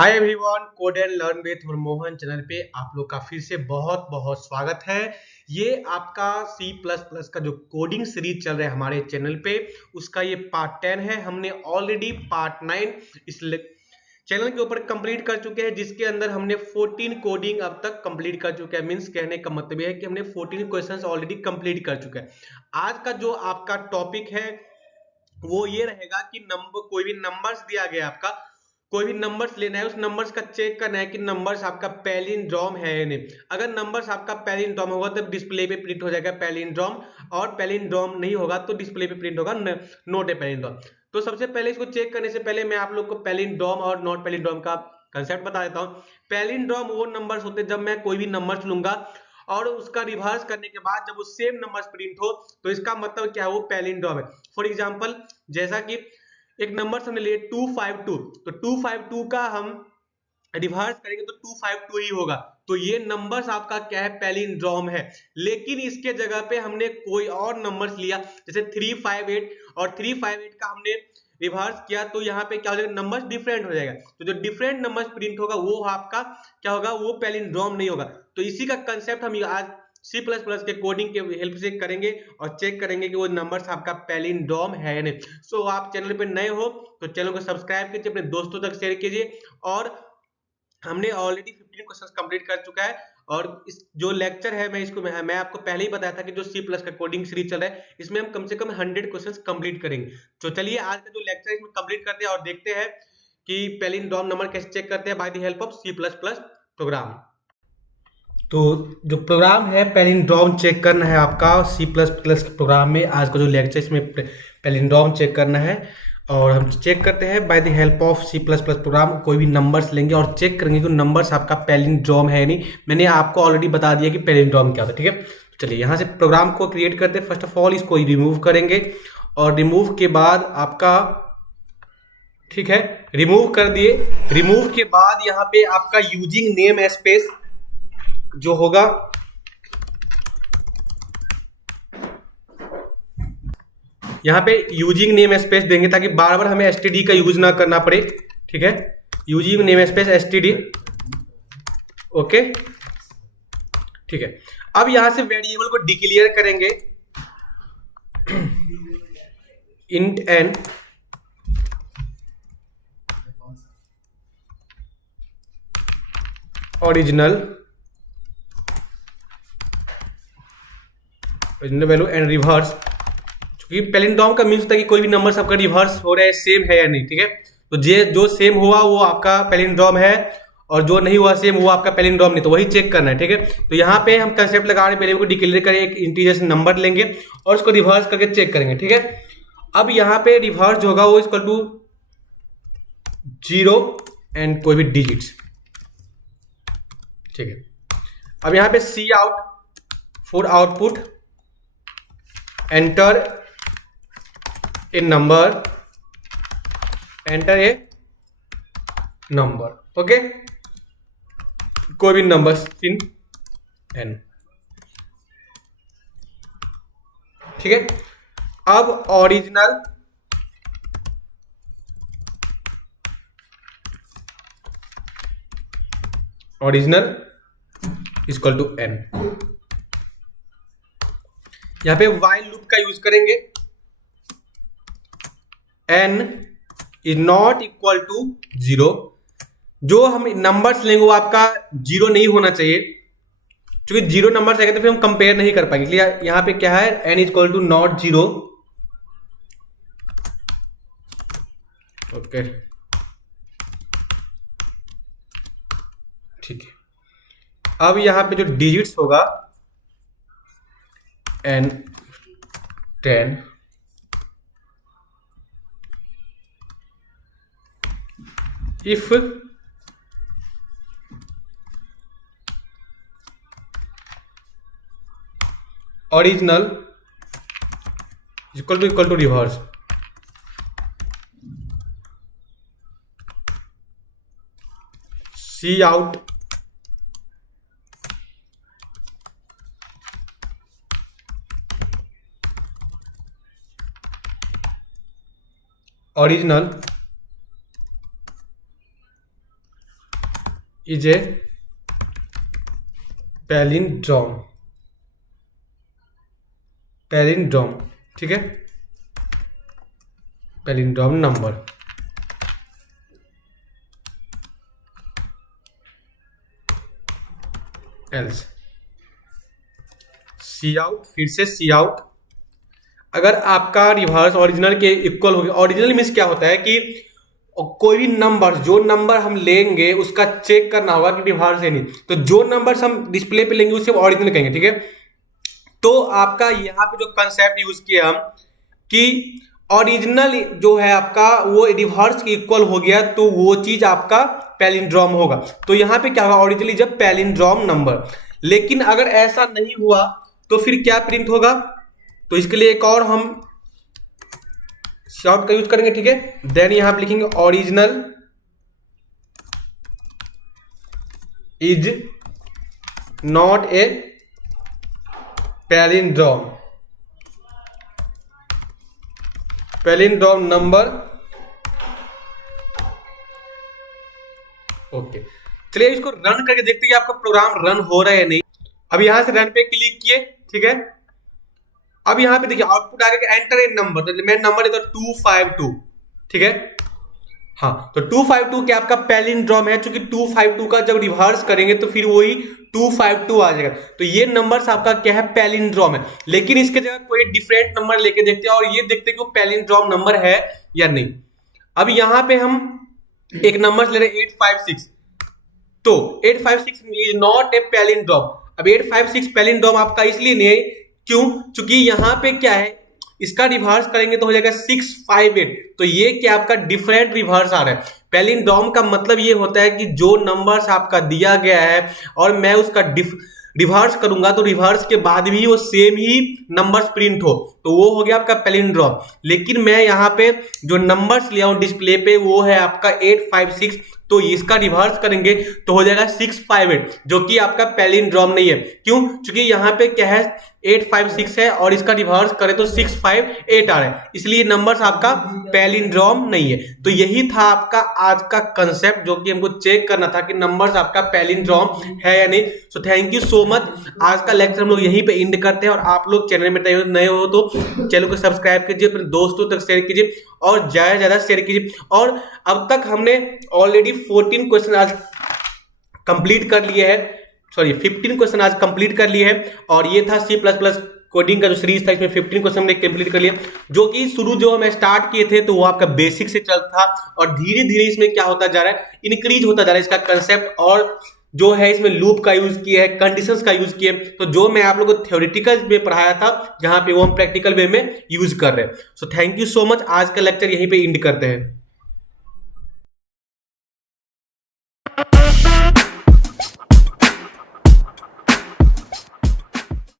Hi everyone, code and learn with Mohan channel पे आप लोग का फिर से बहुत बहुत स्वागत है। ये आपका सी प्लस प्लस का जो कोडिंग सीरीज चल रहा है हमारे चैनल पे, उसका ये पार्ट 10 है। हमने ऑलरेडी पार्ट 9 इस चैनल के ऊपर कंप्लीट कर चुके हैं, जिसके अंदर हमने 14 कोडिंग अब तक कंप्लीट कर चुके हैं। मींस कहने का मतलब ये है कि हमने 14 क्वेश्चंस ऑलरेडी कंप्लीट कर चुके हैं। आज का जो आपका टॉपिक है वो ये रहेगा कि नंबर, कोई भी नंबर्स दिया गया आपका, कोई भी नंबर्स लेना है, उस नंबर्स का चेक करना है कि नंबर्स आपका पैलिंड्रोम है या नहीं। अगर नंबर्स आपका पैलिंड्रोम होगा तो डिस्प्ले पे प्रिंट हो जाएगा पैलिंड्रोम, और पैलिंड्रोम नहीं होगा तो डिस्प्ले पे प्रिंट होगा नोट ए पैलिंड्रोम। तो सबसे पहले इसको चेक करने से पहले मैं आप लोग को पैलिंड्रोम और नॉट पैलिंड्रोम का कंसेप्ट बता देता हूँ। पैलिंड्रोम वो नंबर्स होते हैं जब मैं कोई भी नंबर्स लूंगा और उसका रिवर्स करने के बाद जब वो सेम नंबर्स प्रिंट हो तो इसका मतलब क्या है, वो पैलिंड्रोम है। फॉर एग्जांपल, जैसा कि एक नंबर हमने लिए 252, तो 252 का हम रिवर्स करेंगे तो 252 ही होगा। तो ये नंबर्स आपका क्या है, पैलिंड्रोम है। लेकिन इसके जगह पे हमने कोई और नंबर्स लिया, जैसे 358, और 358 का हमने रिवर्स किया तो यहाँ पे क्या हो जाएगा, नंबर्स डिफरेंट हो जाएगा। तो जो डिफरेंट नंबर्स प्रिंट होगा वो आपका क्या होगा, वो पैलिंड्रोम नहीं होगा। तो इसी का कंसेप्ट हम आज सी प्लस प्लस के कोडिंग के हेल्प से करेंगे और चेक करेंगे कि वो नंबर्स आपका पैलिंड्रोम है या नहीं। सो आप चैनल पे नए हो तो चैनल को सब्सक्राइब कीजिए, अपने दोस्तों तक शेयर कीजिए। और हमने ऑलरेडी 15 क्वेश्चंस कंप्लीट कर चुका है, और इस जो लेक्चर है मैं आपको पहले ही बताया था कि जो सी प्लस का कोडिंग सीरीज चल रहा है इसमें हम कम से कम 100 क्वेश्चंस कंप्लीट करेंगे। तो चलिए आज का जो लेक्चर है इसमें कंप्लीट करते हैं और देखते हैं कि पैलिंड्रोम नंबर कैसे चेक करते हैं by the help of C plus plus program. तो जो प्रोग्राम है पैलिंड्रोम चेक करना है आपका सी प्लस प्लस के प्रोग्राम में। आज का जो लेक्चर इसमें पैलिंड्रोम चेक करना है, और हम चेक करते हैं by the help of C plus plus program. कोई भी नंबर्स लेंगे और चेक करेंगे कि नंबर्स आपका पैलिंड्रोम है नहीं। मैंने आपको ऑलरेडी बता दिया कि पैलिंड्रोम क्या होता है, ठीक है। तो चलिए यहाँ से प्रोग्राम को क्रिएट करते हैं। फर्स्ट ऑफ ऑल इसको रिमूव करेंगे, और रिमूव के बाद आपका, ठीक है, रिमूव कर दिए। रिमूव के बाद यहाँ पे आपका यूजिंग नेम स्पेस जो होगा, यहाँ पे यूजिंग नेम स्पेस देंगे ताकि बार बार हमें एसटीडी का यूज ना करना पड़े, ठीक है। Using name space STD, okay, ठीक है। अब यहां से वेरिएबल को डिक्लेयर करेंगे int an original value and reverse. क्योंकि पैलिंड्रोम का मीन्स होता है कि कोई भी नंबर आपका रिवर्स हो रहा है, सेम है या नहीं, ठीक है। तो जो सेम हुआ वो आपका पैलिंड्रोम है, और जो नहीं हुआ सेम वो आपका पैलिंड्रोम नहीं, तो वही चेक करना है, ठीक है। तो यहाँ पे हम कंसेप्ट लगा रहे हैं, वेरिएबल को डिक्लेयर करें, एक इंटीजर से नंबर लेंगे और उसको रिवर्स करके चेक करेंगे, ठीक है। अब यहाँ पे रिवर्स जो होगा वो इक्वल टू 0 एंड कोई भी डिजिट्स, ठीक है। अब यहाँ पे cout for output enter a number, enter a number, okay, कोई भी नंबर इन एन, ठीक है। अब ओरिजिनल इक्वल टू एन। यहां पे व्हाइल लूप का यूज करेंगे। n is not equal to 0। जो हम नंबर्स लेंगे वो आपका 0 नहीं होना चाहिए, क्योंकि 0 नंबर आएगा तो फिर हम कंपेयर नहीं कर पाएंगे। इसलिए यहां पे क्या है, n equal to not 0, okay, ठीक है। अब यहां पे जो डिजिट्स होगा n 10, if original equal to reverse, cout original is a palindrome, palindrome, ठीक है, palindrome number. Else cout, फिर से सी आउट, अगर आपका रिवर्स ओरिजिनल के इक्वल हो गया, ओरिजिनल मीन्स क्या होता है कि कोई भी नंबर, जो नंबर हम लेंगे उसका चेक करना होगा कि रिवर्स है नहीं, तो जो नंबर्स हम डिस्प्ले पे लेंगे उसे ओरिजिनल कहेंगे, ठीक है। तो आपका यहाँ पे जो कंसेप्ट यूज किया हम कि ओरिजिनल जो है आपका वो रिवर्स के इक्वल हो गया तो वो चीज आपका पैलिंड्रोम होगा। तो यहाँ पे क्या होगा, ओरिजिनली जब पैलिंड्रोम नंबर। लेकिन अगर ऐसा नहीं हुआ तो फिर क्या प्रिंट होगा, तो इसके लिए एक और हम शॉर्ट का यूज करेंगे, ठीक है। देन यहां पे लिखेंगे original is not a palindrome, palindrome number. Okay, चलिए इसको रन करके देखते हैं कि आपका प्रोग्राम रन हो रहा है या नहीं। अब यहां से रन पे क्लिक किए, ठीक है। अब यहां पे देखिए आउटपुट आ गया एंटर ए नंबर, तो मेरा नंबर है तो 252, ठीक है। हाँ, तो 252 क्या आपका पैलिंड्रोम है, क्योंकि 252 का जब रिवर्स करेंगे तो फिर वही 252 आ जाएगा। तो ये नंबर्स आपका क्या है, पैलिंड्रोम है। लेकिन इसके जगह कोई डिफरेंट नंबर लेके देखते हैं और ये देखते हैं कि वो पैलिंड्रोम नंबर है या नहीं। अब यहां पे हम एक नंबर ले रहे हैं 856, तो 856 इज नॉट ए पैलिंड्रोम। अब 856 पैलिंड्रोम आपका इसलिए नहीं है, क्यों, क्योंकि यहां पे क्या है, इसका रिवर्स करेंगे तो हो जाएगा 658, तो ये क्या आपका डिफरेंट रिवर्स आ रहा है। पैलिंड्रोम का मतलब ये होता है कि जो नंबर्स आपका दिया गया है और मैं उसका रिवर्स करूंगा तो रिवर्स के बाद भी वो सेम ही नंबर्स प्रिंट हो, तो वो हो गया आपका पैलिंड्रोम। लेकिन मैं यहाँ पे जो नंबर्स लिया हूं डिस्प्ले पे वो है आपका 856, तो इसका रिवर्स करेंगे तो हो जाएगा 658, जो कि आपका पैलिंड्रोम नहीं है। क्यों, क्योंकि यहाँ पे क्या है 856 है और इसका रिवर्स करें तो 658 आ रहा है, इसलिए नंबर्स आपका पैलिंड्रोम नहीं है। तो यही था आपका आज का कंसेप्ट, जो कि हमको चेक करना था कि नंबर्स आपका पैलिंड्रोम है या नहीं। So thank you so much, आज का लेक्चर हम लोग यहीं पे एंड करते हैं। और आप लोग चैनल में नए हो तो चैनल को सब्सक्राइब कीजिए, अपने दोस्तों तक शेयर कीजिए और ज्यादा से ज्यादा शेयर कीजिए। और अब तक हमने ऑलरेडी 14 क्वेश्चन आज कंप्लीट कर लिए हैं, सॉरी 15 क्वेश्चन आज कंप्लीट कर लिए हैं। और ये था C++ कोडिंग का जो सीरीज था, इसमें 15 क्वेश्चन हमने कंप्लीट कर लिया, जो कि शुरू जो हम स्टार्ट किए थे तो वो आपका बेसिक से चलता था और धीरे धीरे इसमें क्या होता जा रहा है, इंक्रीज होता जा रहा है इसका कंसेप्ट। और जो है इसमें लूप का यूज किया है, कंडीशंस का यूज किया है। तो जो मैं आप लोगों को थ्योरेटिकल में पढ़ाया था, जहां पे वो हम प्रैक्टिकल वे में यूज कर रहे हैं। So thank you so much, आज का लेक्चर यहीं पे एंड करते हैं।